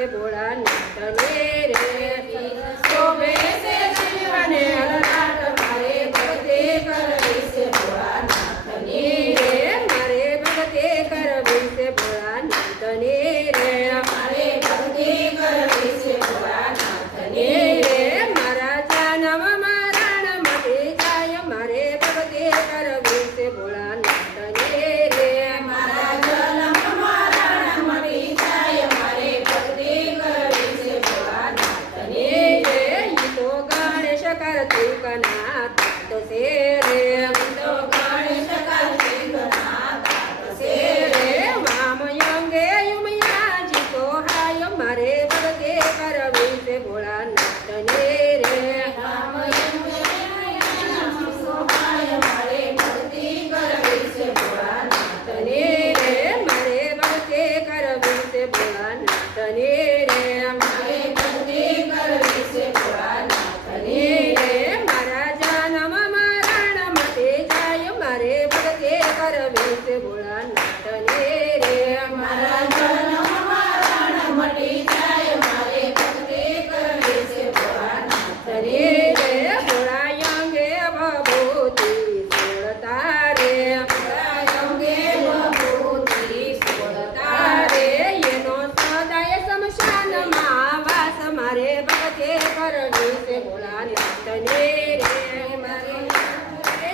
છે ભોળાનાથને રે શોભે છે શિવને લલાટ મારે ભક્તિ કરવી છે ભોળાનાથની રે મારે ભક્તિ કરવી છે ભોળાનાથની રે મારે ભક્તિ કરવી છે ભોળાનાથની રે મારા જન્મ મરણ મટી જાય મારે ભક્તિ કરવી છે ભોળાનાથની રે મારા જન્મ મરણ મટી જાય મારે ભક્તિ કરવી છે ભોળાનાથની રે ઈ તો ગણેશ કાર્તિકના તત્વ છે રે ઈ તો ગણેશ કાર્તિકના તત્વ છે રે વામ અંગે યુમયાજી તો હાય મારે ભક્તિ કરવી છે ભોળાનાથની રે વામ અંગે યુમયાજી તો હાય મારે ભક્તિ કરવી છે ભોળાનાથની રે મારે ભક્તિ કરવી છે ભોળાનાથની રે મારે ભક્તિ કરવી છે ભોળાનાથની રે મારા જન્મ મરણ મટી જાય મારે ભક્તિ કરવી છે ભોળાનાથની રે મારા જન્મ મરણ મટી જાય મારે ભક્તિ કરવી છે ભોળાનાથની રે ભોળા અંગે ભભૂતિ સોળતા રે ભોળા અંગે ભભૂતિ સોળતા રે એનો સદાય શમશાનમાં વાસ મારે ભક્તિ કરવી છે ભોળાનાથની રે મારે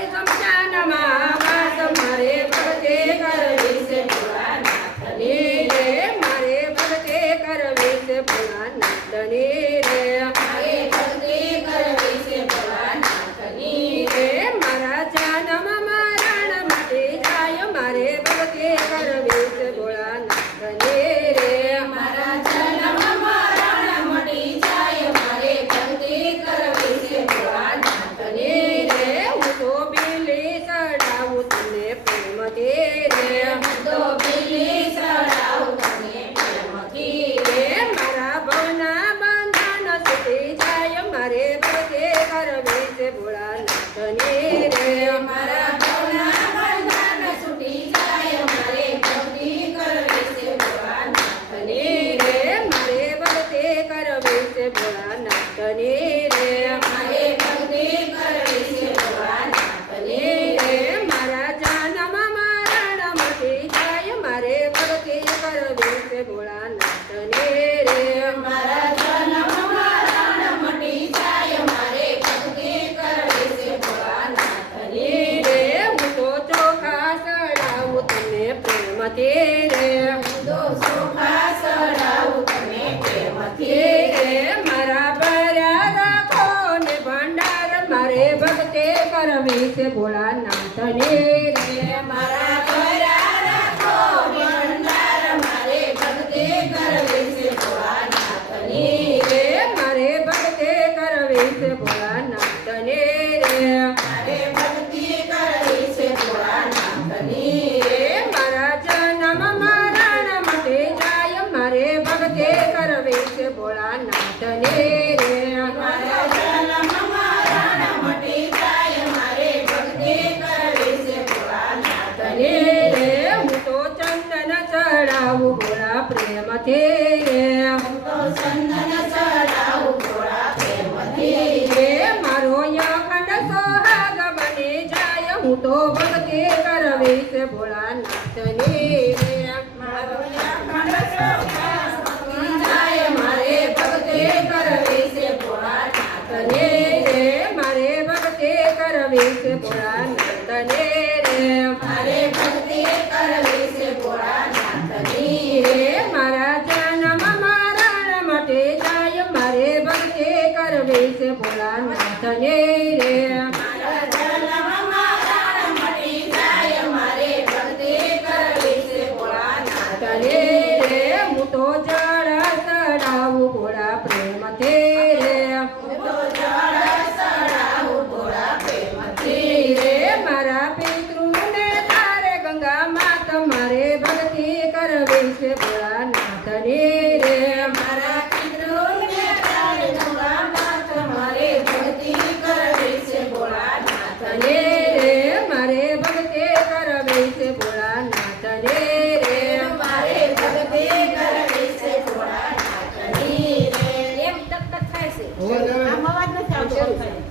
શમશાનમાં વાસ મારે ભક્તિ કરવી છે ભોળાનાથની રે મારે ભક્તિ કરવી છે ભોળાનાથની રે મારે ભક્તિ કરવી છે ભોળાનાથની રે મારા જન્મ મરણ મટી જાય મારે ભક્તિ કરવી છે ભોળાનાથની રે મારા જન્મ મરણ મટી જાય મારે ભક્તિ કરવી છે ભોળાનાથની રે હું તો બીલી ચડાવું તને પ્રેમથી રે હું તો બીલી ચડાવું તને પ્રેમથી રે મારા ભવના બંધન છૂટી જાય મારે ભક્તિ કરવી છે ભોળાનાથની રે મારા ભવના બંધન છૂટી જાય મારે ભક્તિ કરવી છે ભોળાનાથની રે મારે ભક્તિ કરવી છે ભોળાનાથની રે મારે ભક્તિ કરવી છે ભોળાનાથની રે મારા જન્મ મરણ મટી જાય મારે ભક્તિ કરવી છે ભોળાનાથની રે મારા જન્મ મરણ મટી જાય મારે ભક્તિ કરવી છે ભોળાનાથની રે હું તો ચોખા ચડાવું તને પ્રેમથી રે હું તો ચોખા ચડાવું તને પ્રેમથી રે મારા ભર્યા રાખો ને ભંડાર મારે ભક્તિ કરવી છે ભોળાનાથની રે મારા ભર્યા રાખો ને ભંડાર મારે ભક્તિ કરવી છે ભોળાનાથની રે મારે ભક્તિ કરવી છે ભોળાનાથની રે મારે ભક્તિ કરવી છે ભોળાનાથની રે મારા જન્મ મરણ મટી જાય મારે ભક્તિ કરવી છે ભોળાનાથની રે મારા જન્મ મરણ મટી જાય મારે ભક્તિ કરવી છે ભોળાનાથની રે હું તો ચંદન ચડાવું ભોળા પ્રેમથી રે હું તો ચંદન ચડાવું ભોળા પ્રેમથી રે મારો અખંડ સોહાગ બની જાય હું તો ભક્તિ કરવી છે ભોળાનાથની રે મારો અખંડ સોહાગ બની જાય મારે ભક્તિ કરવી છે ભોળાનાથની રે મારે ભક્તિ કરવી છે ભોળાનાથની રે મારે ભક્તિ કરવી છે ભોળાનાથની રે મારા જન્મ મરણ મટી જાય મારે ભક્તિ કરવી છે ભોળાનાથની રે મારા જન્મ મરણ મટી જાય મારે ભક્તિ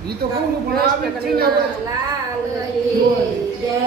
ઈ તો કહું છું પણ આવે જ છે ને કૃષ્ણ આપણે. કનૈયા લાલ કી જય.